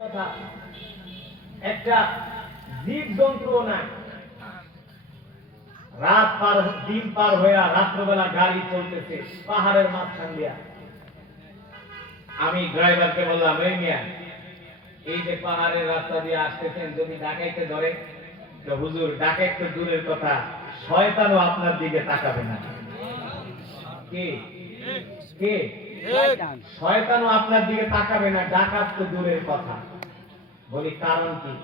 কথা একটা জীব জন্তু না রাত পার দিন পার হয়ে রাত্রবেলা গাড়ি চলতেছে পাহাড়ের মাঝখান দিয়া। আমি ড্রাইভারকে বললাম, এই মিয়া, এই যে পাহাড়ের রাস্তা দিয়ে আসতেছেন, যদি ডাকাইতে ধরে তো হুজুর ডাকাইত তো দূরের কথা, শয়তানও আপনার দিকে তাকাবে না। কে কে শয়তানও আপনার দিকে তাকাবে না, ডাকাত তো দূরের কথা। বলি কারণ কি?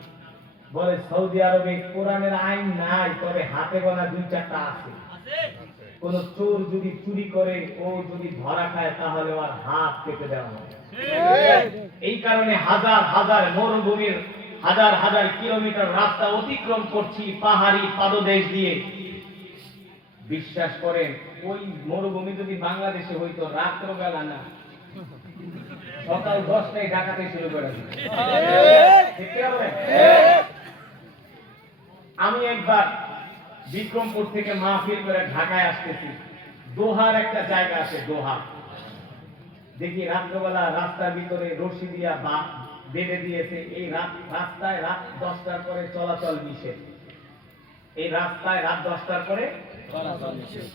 বলে সৌদি আরবে কোরআনের আইন নাই, তবে হাতে গোনা 2-4টা আছে। কোন চোর যদি চুরি করে ও যদি ধরা খায় তাহলে ওর হাত কেটে দেওয়া হয়। এই কারণে হাজার হাজার মরুভূমির হাজার হাজার কিলোমিটার রাস্তা অতিক্রম করছি পাহাড়ি পাদদেশ দিয়ে। বিশ্বাস করেন, ওই মরুভূমি যদি বাংলাদেশে হইতো রাত্রবেলা না, সকাল 10টায় ডাকাতে শুরু করে। আমি একবার বিক্রমপুর থেকে মাহফিল করে ঢাকায় আসতেছি, দোহার একটা জায়গা আছে, দোহা। দেখি রাত্রবেলা রাস্তার ভিতরে রশি দিয়া বেঁধে দিয়েছে। এই রাস্তায় রাত 10টার পরে চলাচল নিষেধ। এই রাস্তায় রাত 10টার পরে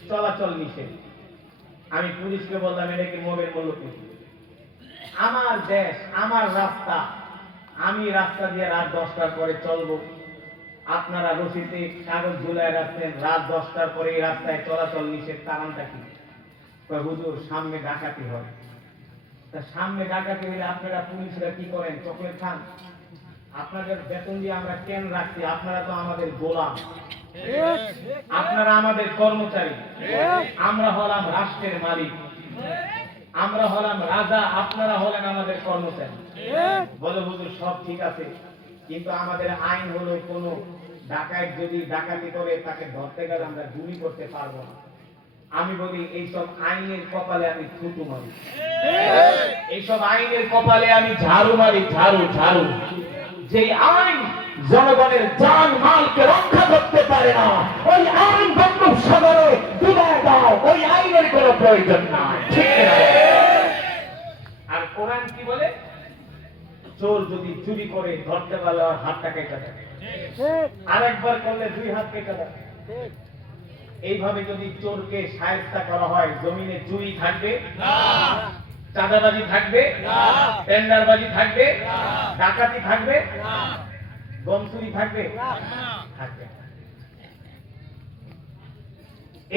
চলাচল নিষেধ। আমি পুলিশকে বললাম, এটা কি মোবের মূল্য? আমার দেশ, আমার রাস্তা, আমি রাস্তা দিয়ে রাত 10টার পরে চলবো, আপনারা রশিতে কাগজ ঝুলায় রাখছেন রাত 10টার পরে এই রাস্তায় চলাচল নিষেধ, কারণটা কি? হুজুর সামনে ডাকাতি হয়। তা সামনে ডাকাতি হলে আপনারা পুলিশরা কি করেন? চকলেট খান? আপনাদের বেতন দিয়ে আমরা কেন রাখছি? আপনারা তো আমাদের গোলাম, আপনারা আমাদের কর্মচারী, আমরা হলাম রাষ্ট্রের মালিক, আমরা হলাম রাজা, আপনারা হলেন আমাদের কর্মচারী। বলে হুজুর সব ঠিক আছে, কিন্তু আমাদের আইন হলো কোন ডাকাত যদি ডাকাতি করে তাকে ধরতে গেলে আমরা গুলি করতে পারবো না। আমি বলি এইসব আইনের কপালে আমি থুতু মারি, এইসব আইনের কপালে আমি ঝাড়ু মারি, ঝাড়ু ঝাড়ু। যে আইন জনগণের জান মালকে রক্ষা করতে পারে না, ওই আইন বঙ্গোপসাগরে ডুবায় দাও, ওই আইনের কোনো প্রয়োজন নাই। ঠিক না? আর কোরআন কি বলে? চোর যদি চুরি করে ধরতে পারলে আর হাতটা কেটে দেয়, আরেকবার করলে 2 হাত কেটে দেয়। এইভাবে যদি চোরকে শায়েস্তা করা হয়, জমিনে চুরি থাকবে না, চাঁদাবাজি থাকবে না, টেন্ডারবাজি থাকবে না, ডাকাতি থাকবে না, গম চুরি থাকবে না।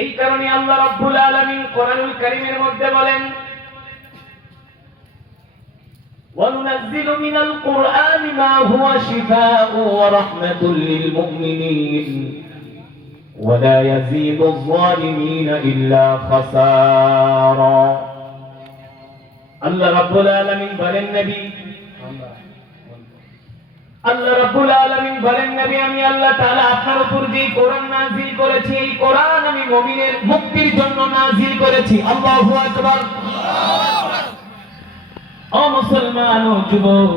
এই কারণে আল্লাহ রাব্বুল আলামিন কোরআনুল কারীমের মধ্যে বলেন, وَنُنَزِّلُ مِنَ الْقُرْآنِ مَا هُوَ شِفَاءٌ وَرَحْمَةٌ لِّلْمُؤْمِنِينَ وَلَا يَزِيدُ الظَّالِمِينَ إِلَّا خَسَارًا। আল্লাহ রাব্বুল আলামিন বলেন, নবী, আল্লাহ রাব্বুল আলামিন বলেন, নবী, আমি আল্লাহ তাআলা আপনার উপর যে কোরআন নাযিল করেছি, এই কোরআন আমি মুমিনের মুক্তির জন্য নাযিল করেছি। আল্লাহু আকবার। ও মুসলমান ও যুবক,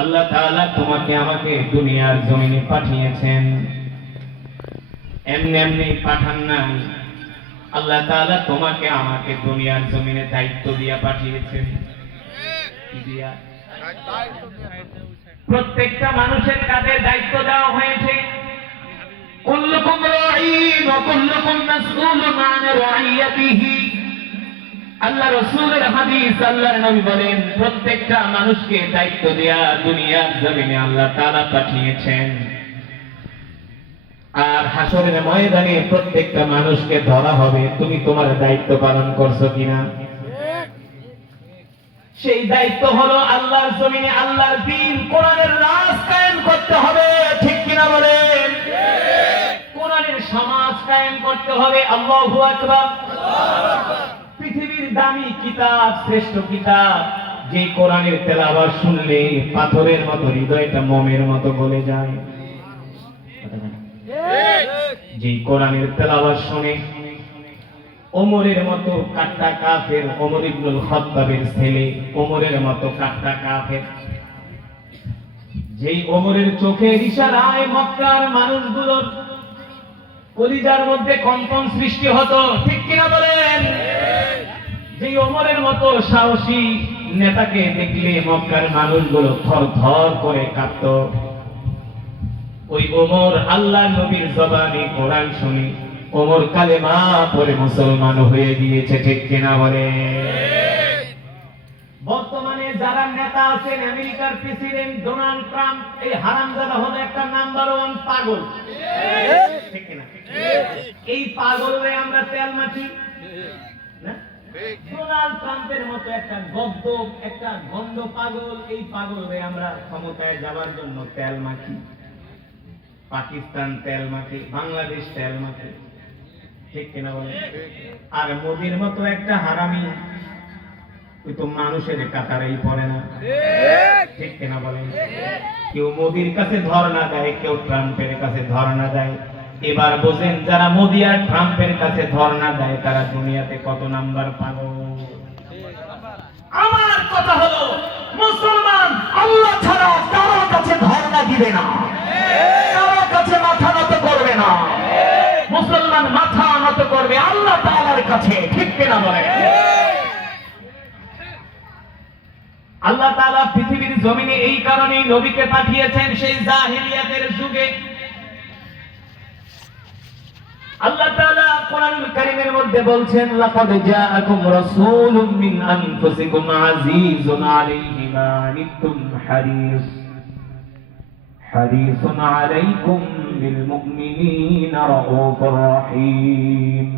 আল্লাহ তাআলা তোমাকে আমাকে দুনিয়ার জমিনে পাঠিয়েছেন, এমনি এমনি পাঠান নাই। আল্লাহ তাআলা তোমাকে আমাকে দুনিয়ার জমিনে দায়িত্ব দিয়া পাঠিয়েছেন। কি দিয়া? প্রত্যেকটা মানুষের কাছে দায়িত্ব দেওয়া হয়েছে। কুল্লুকুম রাঈন ওয়া কুল্লুকুম মাসউলুন আন রাইয়াতিহি। আল্লাহ রাসূলের হাদিস, আল্লাহর নবী বলেন, প্রত্যেকটা মানুষকে দায়িত্ব দেয়া দুনিয়ার জমিনে আল্লাহ তাআলা পাঠিয়েছেন। আর হাসরের ময়দানে প্রত্যেকটা মানুষকে ধরা হবে, তুমি তোমার দায়িত্ব পালন করছো কিনা। সেই দায়িত্ব হলো আল্লাহর জমিনে আল্লাহর দ্বীন, কোরআনের রাজ কায়েম করতে হবে। ঠিক কিনা বলেন? কোরআনের সমাজ কায়েম করতে হবে। আল্লাহু আকবার। পৃথিবীর দামি কিতাব, শ্রেষ্ঠ কিতাব, যে কোরআনের তেলাওয়াত শুনলে পাথরের মতো হৃদয়টা মোমের মতো গলে যায়। যে কোরআনের তেলাওয়াত শুনে ওমরের মতো কাট্টা কাফের, ওমর ইবনুল খাত্তাবের ছেলে ওমরের মতো কাট্টা কাফের, যেই ওমরের চোখের ইশারায় মক্কার মানুষগুলোর কলিজার মধ্যে কম্পন সৃষ্টি হতো। ঠিক কিনা বলেন? যে ওমরের মতো সাহসী নেতাকে দেখলে মক্কার মানুষগুলো থরথর করে কাঁপত। ওই ওমর আল্লাহ নবীর জবানে কোরআন শুনে ওমর কালেমা পড়ে মুসলমান হয়ে গিয়েছে, ঠিক কিনা বলে? বর্তমানে যারা নেতা আছেন, আমেরিকার প্রেসিডেন্ট ডোনাল্ড ট্রাম্প, এই হারামজাদা হলো একটা নাম্বার 1 পাগল, ঠিক কিনা? এই পাগলরে আমরা তেল মাটি না? ডোনাল্ড ট্রাম্পের মতো একটা গদ্দপ, একটা গন্ড পাগল, এই পাগলরে আমরা ক্ষমতায় যাওয়ার জন্য তেল মাখি। পাকিস্তান তেল মাখে, বাংলাদেশ তেল মাখে, ঠিক কিনা বলে? আর মোদির মতো একটা হারামি ওই তো মানুষের কাতারেই পড়ে না, ঠিক কিনা বলে? কেউ মোদির কাছে ধর্ণা দেয়, কেউ ট্রাম্পের কাছে ধর্ণা দেয়। এবার বোঝেন যারা মোদি আর ট্রাম্পের কাছে ধর্ণা দেয় তারা দুনিয়াতে কত নাম্বার পাগল। আমার কথা হলো, মুসলমান আল্লাহ ছাড়া কারো কাছে ধর্ণা দিবে না, কারো কাছে মাথা নত করবে না। মুসলমান মাথা নত করবে আল্লাহ তাআলার কাছে, ঠিক কিনা বলে? আল্লাহ তাআলা পৃথিবীর জমিনে এই কারণেই নবীকে পাঠিয়েছেন, সেই জাহেলিয়াতের যুগে আল্লাহ তাআলা কোরআনুল কারীমের মধ্যে বলছেন, লাকাদ জাআকুম রাসূলুম মিন আনফুসিকুম আজিজুন আলাইহি মা আনিতুম হারিসুন আলাইকুম বিল মুমিনিনা রাউফুর রহিম।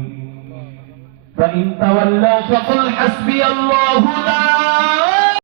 ফাইন তাওয়াল্লাউ ফাকুল হাসবিয়াল্লাহু লা